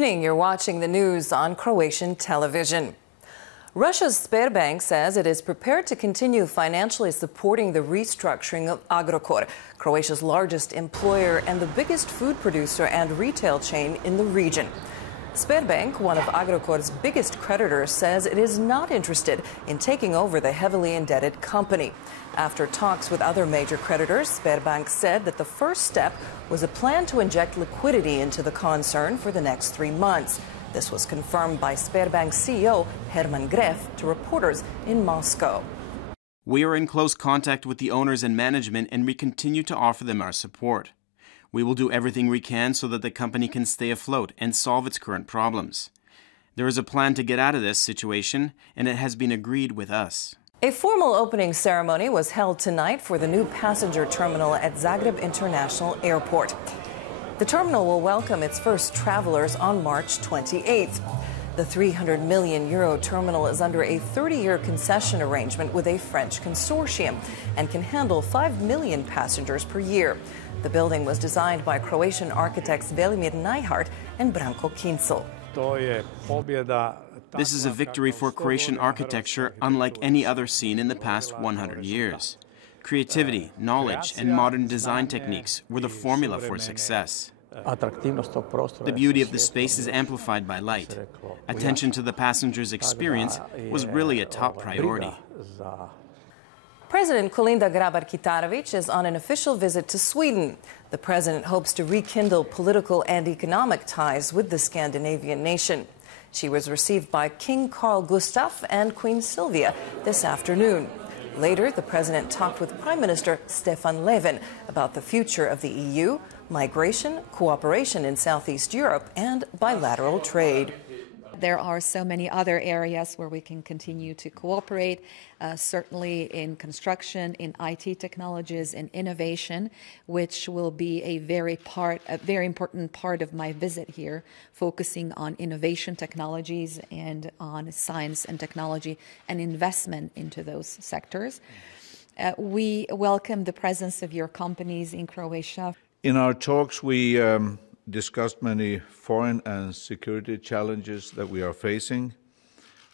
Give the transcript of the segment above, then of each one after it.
evening. You're watching the news on Croatian television. Russia's Sberbank says it is prepared to continue financially supporting the restructuring of Agrokor, Croatia's largest employer and the biggest food producer and retail chain in the region. Sberbank, one of Agrokor's biggest creditors, says it is not interested in taking over the heavily indebted company. After talks with other major creditors, Sberbank said that the first step was a plan to inject liquidity into the concern for the next 3 months. This was confirmed by Sberbank CEO Herman Gref to reporters in Moscow. We are in close contact with the owners and management, and we continue to offer them our support. We will do everything we can so that the company can stay afloat and solve its current problems. There is a plan to get out of this situation, and it has been agreed with us. A formal opening ceremony was held tonight for the new passenger terminal at Zagreb International Airport. The terminal will welcome its first travelers on March 28th. The €300 million terminal is under a 30-year concession arrangement with a French consortium and can handle 5 million passengers per year. The building was designed by Croatian architects Velimir Najhart and Branko Kincl. This is a victory for Croatian architecture unlike any other seen in the past 100 years. Creativity, knowledge, and modern design techniques were the formula for success. The beauty of the space is amplified by light. Attention to the passenger's experience was really a top priority. President Kolinda Grabar-Kitarović is on an official visit to Sweden. The president hopes to rekindle political and economic ties with the Scandinavian nation. She was received by King Carl Gustaf and Queen Sylvia this afternoon. Later, the president talked with Prime Minister Stefan Löfven about the future of the EU, migration, cooperation in Southeast Europe, and bilateral trade. There are so many other areas where we can continue to cooperate, certainly in construction, in IT technologies, in innovation, which will be a very important part of my visit here, focusing on innovation technologies and on science and technology and investment into those sectors. We welcome the presence of your companies in Croatia. In our talks, we discussed many foreign and security challenges that we are facing.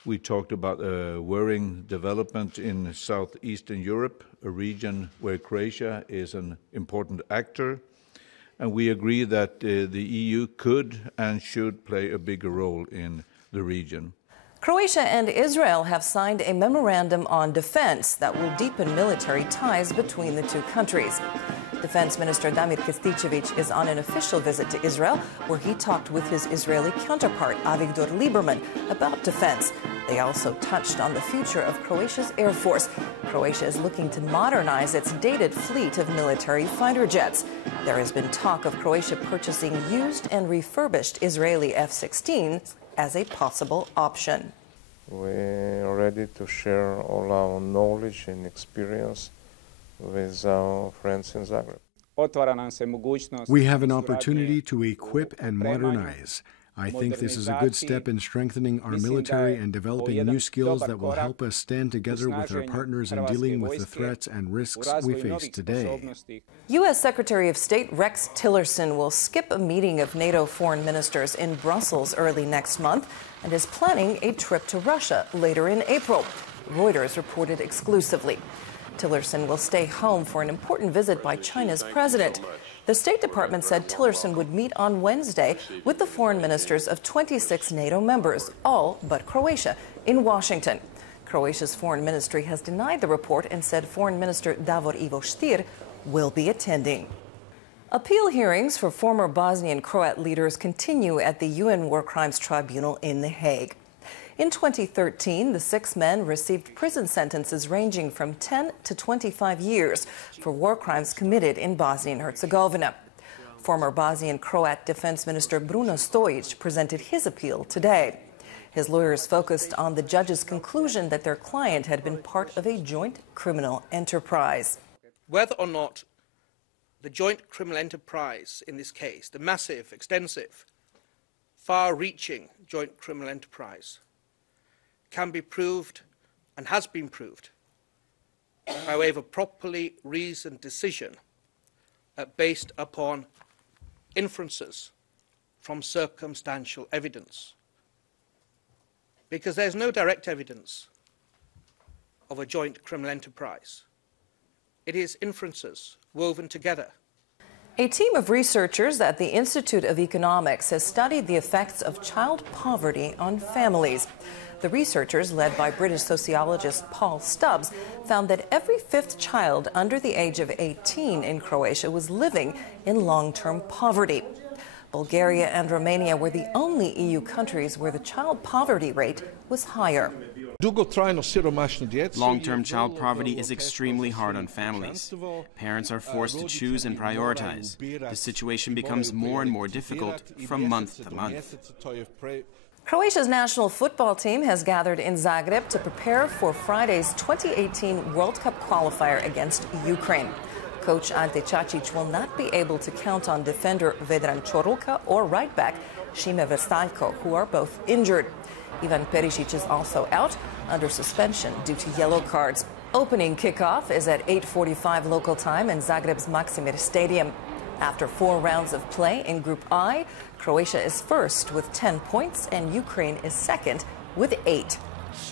We talked about a worrying development in southeastern Europe, a region where Croatia is an important actor, and we agree that the EU could and should play a bigger role in the region. Croatia and Israel have signed a memorandum on defense that will deepen military ties between the two countries. Defense Minister Damir Krstičević is on an official visit to Israel, where he talked with his Israeli counterpart, Avigdor Lieberman, about defense. They also touched on the future of Croatia's Air Force. Croatia is looking to modernize its dated fleet of military fighter jets. There has been talk of Croatia purchasing used and refurbished Israeli F-16s as a possible option. We're ready to share all our knowledge and experience with our friends in Zagreb. We have an opportunity to equip and modernize. I think this is a good step in strengthening our military and developing new skills that will help us stand together with our partners in dealing with the threats and risks we face today. U.S. Secretary of State Rex Tillerson will skip a meeting of NATO foreign ministers in Brussels early next month and is planning a trip to Russia later in April, Reuters reported exclusively. Tillerson will stay home for an important visit by China's president. The State Department said Tillerson would meet on Wednesday with the foreign ministers of 26 NATO members, all but Croatia, in Washington. Croatia's foreign ministry has denied the report and said Foreign Minister Davor Ivo Stier will be attending. Appeal hearings for former Bosnian Croat leaders continue at the UN War Crimes Tribunal in The Hague. In 2013, the 6 men received prison sentences ranging from 10 to 25 years for war crimes committed in Bosnia and Herzegovina. Former Bosnian Croat Defense Minister Bruno Stojic presented his appeal today. His lawyers focused on the judge's conclusion that their client had been part of a joint criminal enterprise. Whether or not the joint criminal enterprise in this case, the massive, extensive, far-reaching joint criminal enterprise, can be proved and has been proved by way of a properly reasoned decision based upon inferences from circumstantial evidence, because there's no direct evidence of a joint criminal enterprise. It is inferences woven together. A team of researchers at the Institute of Economics has studied the effects of child poverty on families. The researchers, led by British sociologist Paul Stubbs, found that every fifth child under the age of 18 in Croatia was living in long-term poverty. Bulgaria and Romania were the only EU countries where the child poverty rate was higher. Long-term child poverty is extremely hard on families. Parents are forced to choose and prioritize. The situation becomes more and more difficult from month to month. Croatia's national football team has gathered in Zagreb to prepare for Friday's 2018 World Cup qualifier against Ukraine. Coach Ante Čačić will not be able to count on defender Vedran Čoruka or right back Šime Verstajko, who are both injured. Ivan Perisic is also out under suspension due to yellow cards. Opening kickoff is at 8:45 local time in Zagreb's Maksimir Stadium. After 4 rounds of play in Group I, Croatia is first with 10 points and Ukraine is second with 8.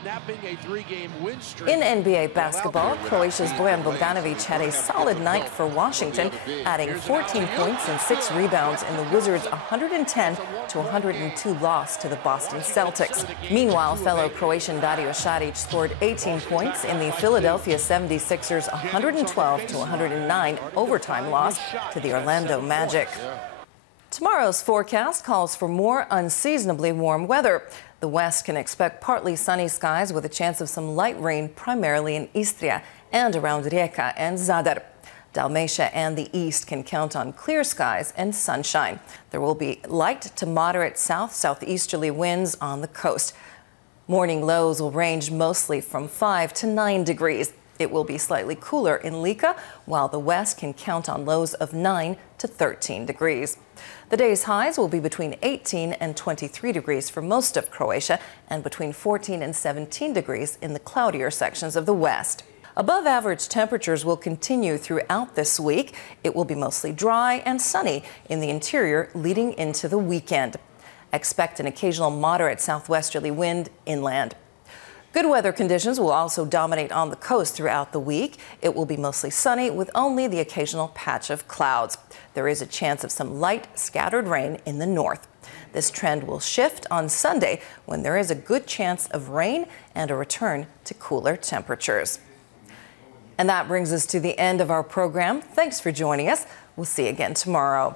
Snapping a 3-game win streak. In NBA basketball, Croatia's Bojan Bogdanovic had a solid night for Washington, adding 14 points and 6 rebounds in the Wizards' 110-102 loss to the Boston Celtics. Meanwhile, fellow Croatian Dario Šarić scored 18 points in the Philadelphia 76ers' 112-109 overtime loss to the Orlando Magic. Tomorrow's forecast calls for more unseasonably warm weather. The west can expect partly sunny skies with a chance of some light rain, primarily in Istria and around Rijeka and Zadar. Dalmatia and the east can count on clear skies and sunshine. There will be light to moderate southeasterly winds on the coast. Morning lows will range mostly from 5 to 9 degrees. It will be slightly cooler in Lika, while the west can count on lows of 9 to 13 degrees. The day's highs will be between 18 and 23 degrees for most of Croatia and between 14 and 17 degrees in the cloudier sections of the west. Above average temperatures will continue throughout this week. It will be mostly dry and sunny in the interior leading into the weekend. Expect an occasional moderate southwesterly wind inland. Good weather conditions will also dominate on the coast throughout the week. It will be mostly sunny with only the occasional patch of clouds. There is a chance of some light scattered rain in the north. This trend will shift on Sunday when there is a good chance of rain and a return to cooler temperatures. And that brings us to the end of our program. Thanks for joining us. We'll see you again tomorrow.